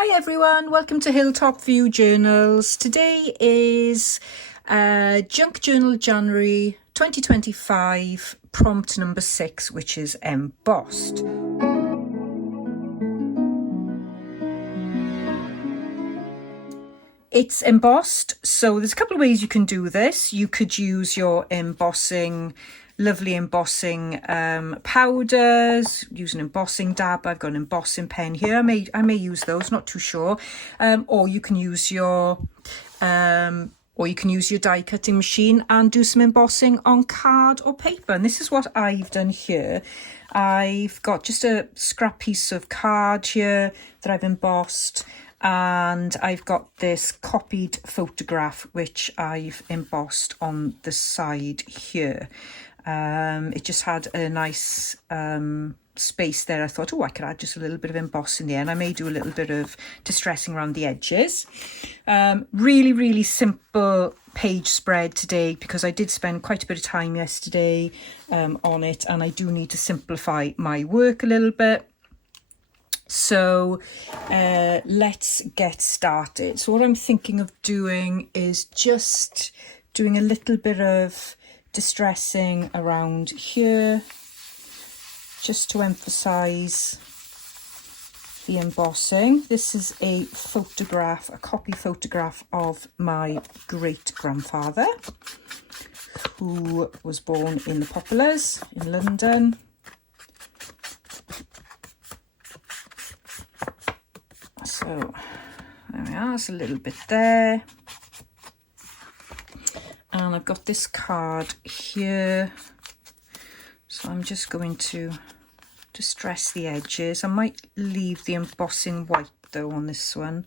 Hi everyone, welcome to Hilltop View Journals. Today is Junk Journal January 2025, prompt number 6, which is embossed. It's embossed, so there's a couple of ways you can do this. You could use your lovely embossing powders, use an embossing dab. I've got an embossing pen here. I may use those, not too sure. Or you can use your die cutting machine and do some embossing on card or paper. And this is what I've done here. I've got just a scrap piece of card here that I've embossed, and I've got this copied photograph which I've embossed on the side here. It just had a nice space there. I thought, I could add just a little bit of embossing there, and I may do a little bit of distressing around the edges. Really simple page spread today, because I did spend quite a bit of time yesterday on it, and I do need to simplify my work a little bit. So let's get started. So what I'm thinking of doing is just doing a little bit of distressing around here, just to emphasize the embossing. This is a photograph, a copy photograph of my great grandfather, who was born in the Poplars in London. So there we are, there's a little bit there. And I've got this card here. So I'm just going to distress the edges. I might leave the embossing white though on this one.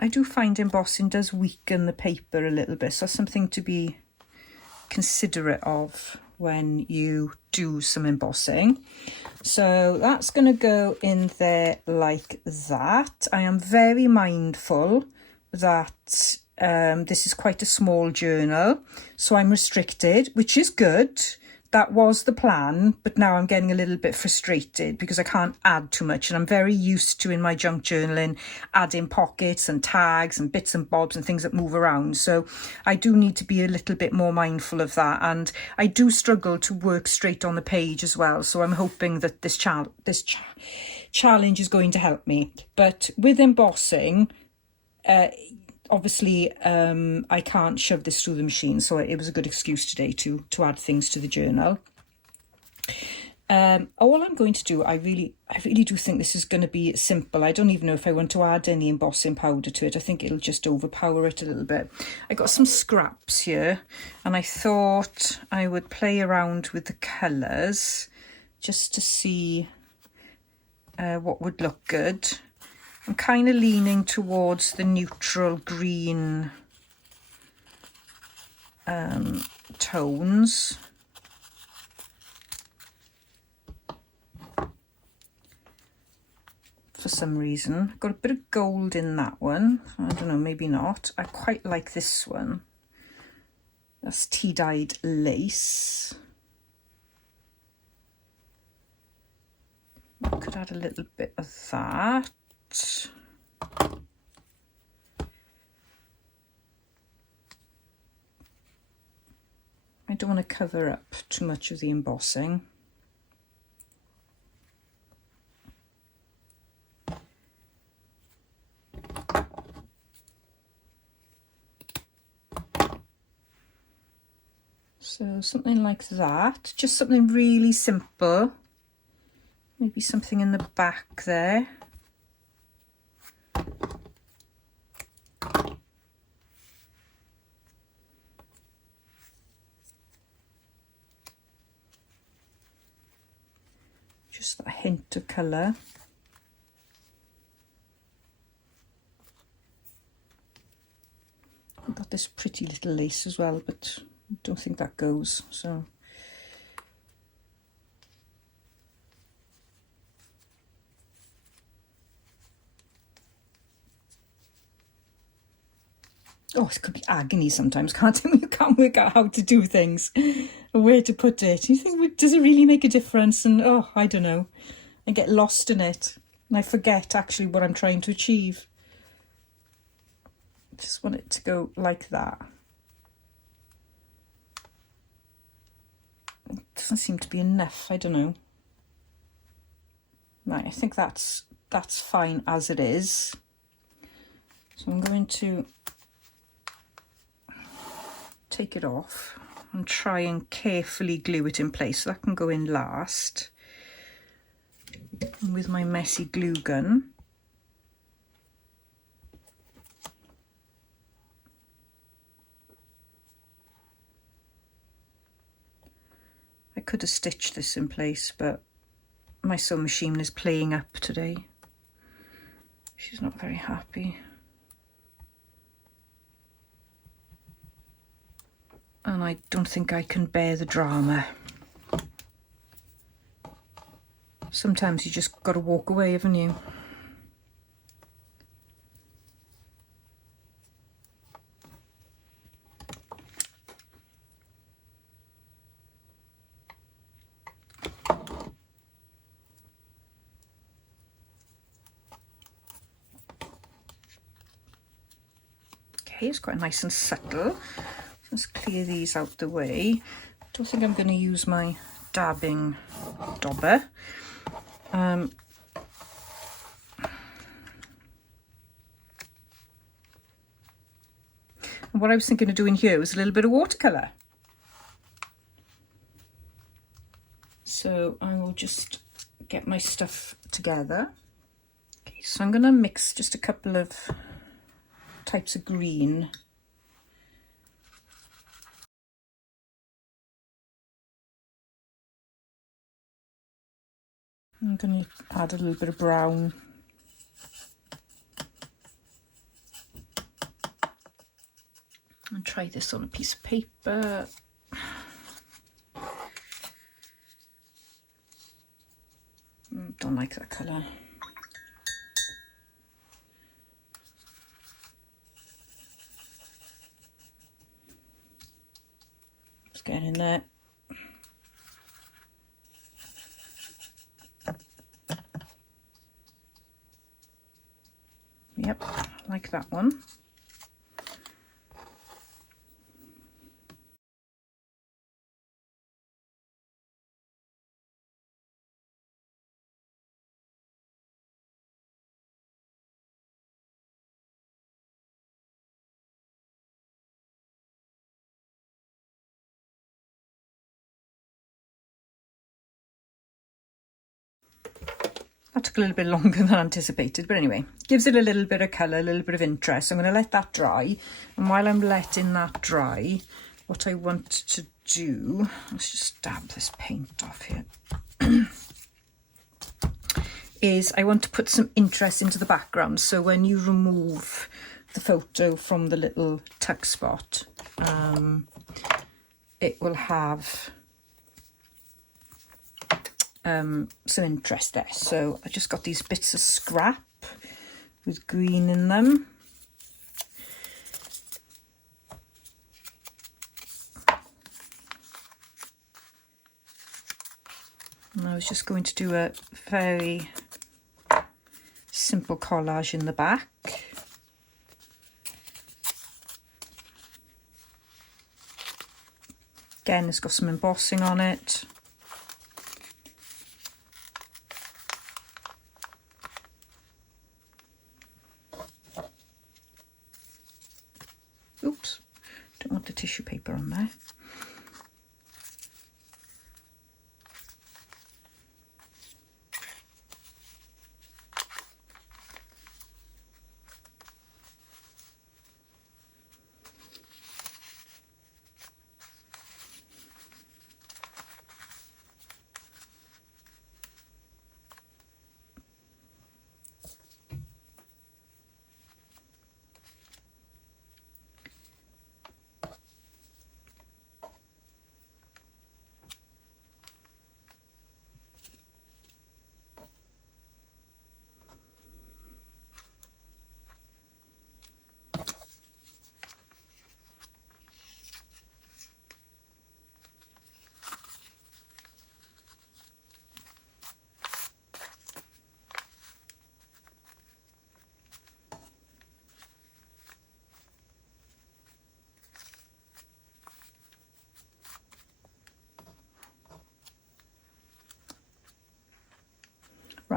I do find embossing does weaken the paper a little bit, so something to be considerate of when you do some embossing. So that's going to go in there like that. I am very mindful that this is quite a small journal, so I'm restricted, which is good. That was the plan, but now I'm getting a little bit frustrated because I can't add too much, and I'm very used to, in my junk journaling, adding pockets and tags and bits and bobs and things that move around. So I do need to be a little bit more mindful of that, and I do struggle to work straight on the page as well. So I'm hoping that this challenge is going to help me. But with embossing, obviously, I can't shove this through the machine, so it was a good excuse today to add things to the journal. All I'm going to do, I really do think this is going to be simple. I don't even know if I want to add any embossing powder to it. I think it'll just overpower it a little bit. I got some scraps here, and I thought I would play around with the colours just to see what would look good. I'm kind of leaning towards the neutral green tones. For some reason, I've got a bit of gold in that one. I don't know, maybe not. I quite like this one. That's tea-dyed lace. I could add a little bit of that. I don't want to cover up too much of the embossing. So something like that, just something really simple. Maybe something in the back there. Just a hint of colour. I've got this pretty little lace as well, but I don't think that goes, so. Oh, it could be agony sometimes, can't it? You can't work out how to do things, or where to put it. You think, does it really make a difference? And I don't know. I get lost in it. And I forget actually what I'm trying to achieve. Just want it to go like that. It doesn't seem to be enough, I don't know. Right, I think that's fine as it is. So I'm going to take it off and try and carefully glue it in place. So that can go in last. And with my messy glue gun, I could have stitched this in place, but my sewing machine is playing up today. She's not very happy. And I don't think I can bear the drama. Sometimes you just got to walk away, haven't you? Okay, it's quite nice and subtle. Let's clear these out the way. I don't think I'm going to use my dabbing dauber. And what I was thinking of doing here was a little bit of watercolour. So I will just get my stuff together. Okay, so I'm going to mix just a couple of types of green. I'm going to add a little bit of brown. And try this on a piece of paper. Don't like that colour. Just get in there. Yep, like that one. That took a little bit longer than anticipated, but anyway, gives it a little bit of colour, a little bit of interest. So I'm going to let that dry. And while I'm letting that dry, what I want to do, let's just dab this paint off here, is I want to put some interest into the background. So when you remove the photo from the little tuck spot, it will have some interest there. So I just got these bits of scrap with green in them. And I was just going to do a very simple collage in the back. Again, it's got some embossing on it. Oops, don't want the tissue paper on there.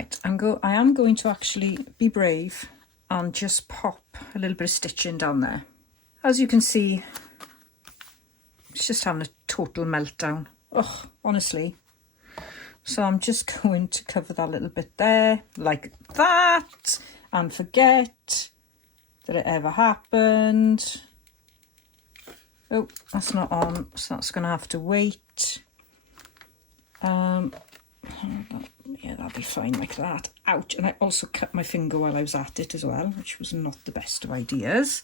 Right, I am going to actually be brave and just pop a little bit of stitching down there. As you can see, it's just having a total meltdown. Oh, honestly. So I'm just going to cover that little bit there, like that, and forget that it ever happened. Oh, that's not on, so that's going to have to wait. Yeah, that'll be fine like that. Ouch, and I also cut my finger while I was at it as well, which was not the best of ideas.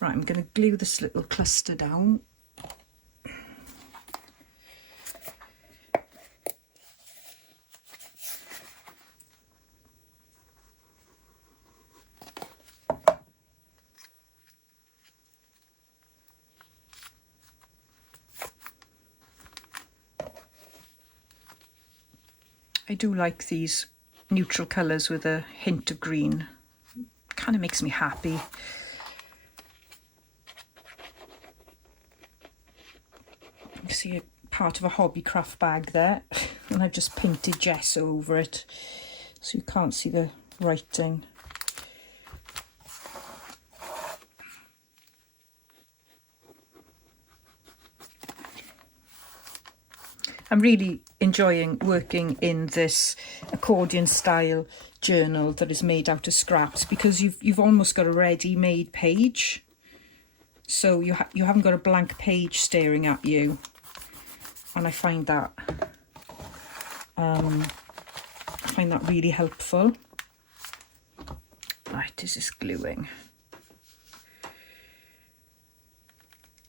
Right, I'm going to glue this little cluster down. I do like these neutral colours with a hint of green. Kind of makes me happy. You can see a part of a Hobbycraft bag there, and I've just painted gesso over it so you can't see the writing. I'm really enjoying working in this accordion style journal that is made out of scraps, because you've almost got a ready-made page, so you haven't got a blank page staring at you, and I find that really helpful. Right, is this gluing?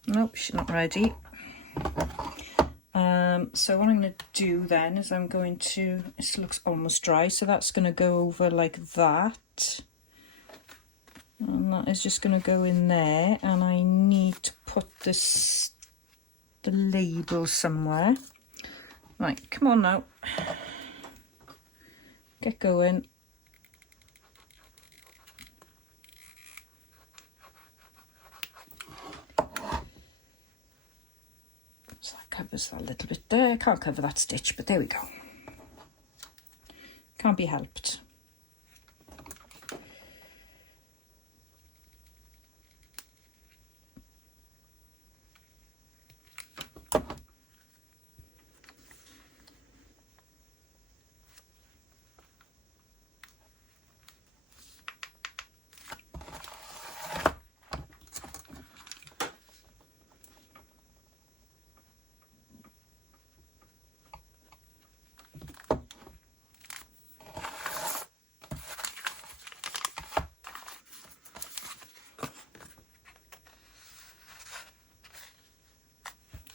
Nope, she's not ready. So what I'm going to do then is this looks almost dry, so that's going to go over like that. And that is just going to go in there, and I need to put the label somewhere. Right, come on now. Get going. Covers that little bit there. Can't cover that stitch, but there we go. Can't be helped.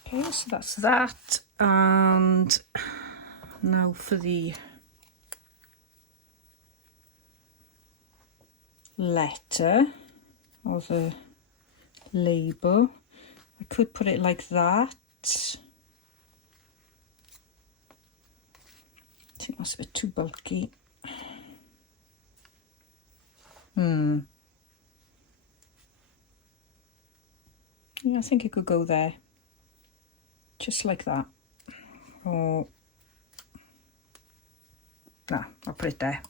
Okay, so that's that, and now for the letter or the label. I could put it like that. I think that's a bit too bulky. Yeah, I think it could go there. Just like that. Or no, I'll put it there.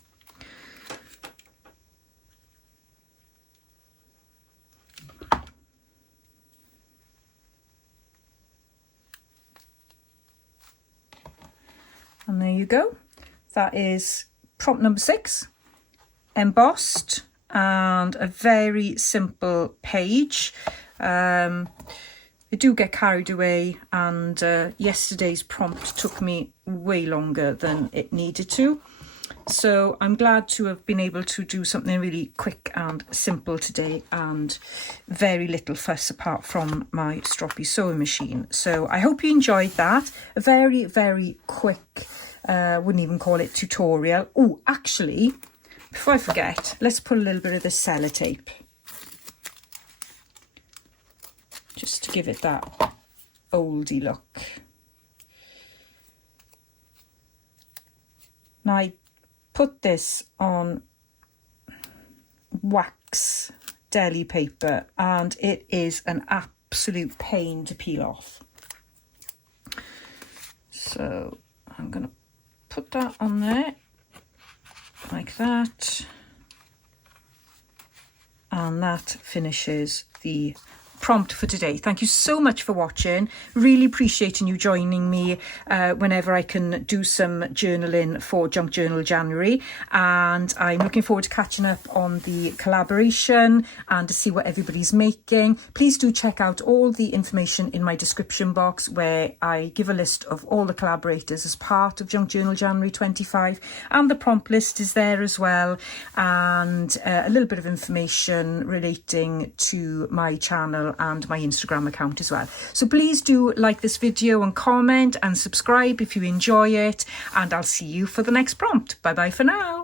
And there you go. That is prompt number 6, embossed, and a very simple page. I do get carried away, and yesterday's prompt took me way longer than it needed to. So I'm glad to have been able to do something really quick and simple today, and very little fuss apart from my stroppy sewing machine. So I hope you enjoyed that. A very, very quick, wouldn't even call it tutorial. Oh, actually, before I forget, let's put a little bit of the sellotape, just to give it that oldie look. Now I put this on wax deli paper, and it is an absolute pain to peel off. So I'm going to put that on there, like that. And that finishes the prompt for today. Thank you so much for watching. Really appreciating you joining me whenever I can do some journaling for Junk Journal January, and I'm looking forward to catching up on the collaboration and to see what everybody's making. Please do check out all the information in my description box, where I give a list of all the collaborators as part of Junk Journal January 25, and the prompt list is there as well, and a little bit of information relating to my channel and my Instagram account as well. So please do like this video and comment and subscribe if you enjoy it, and I'll see you for the next prompt. Bye bye for now.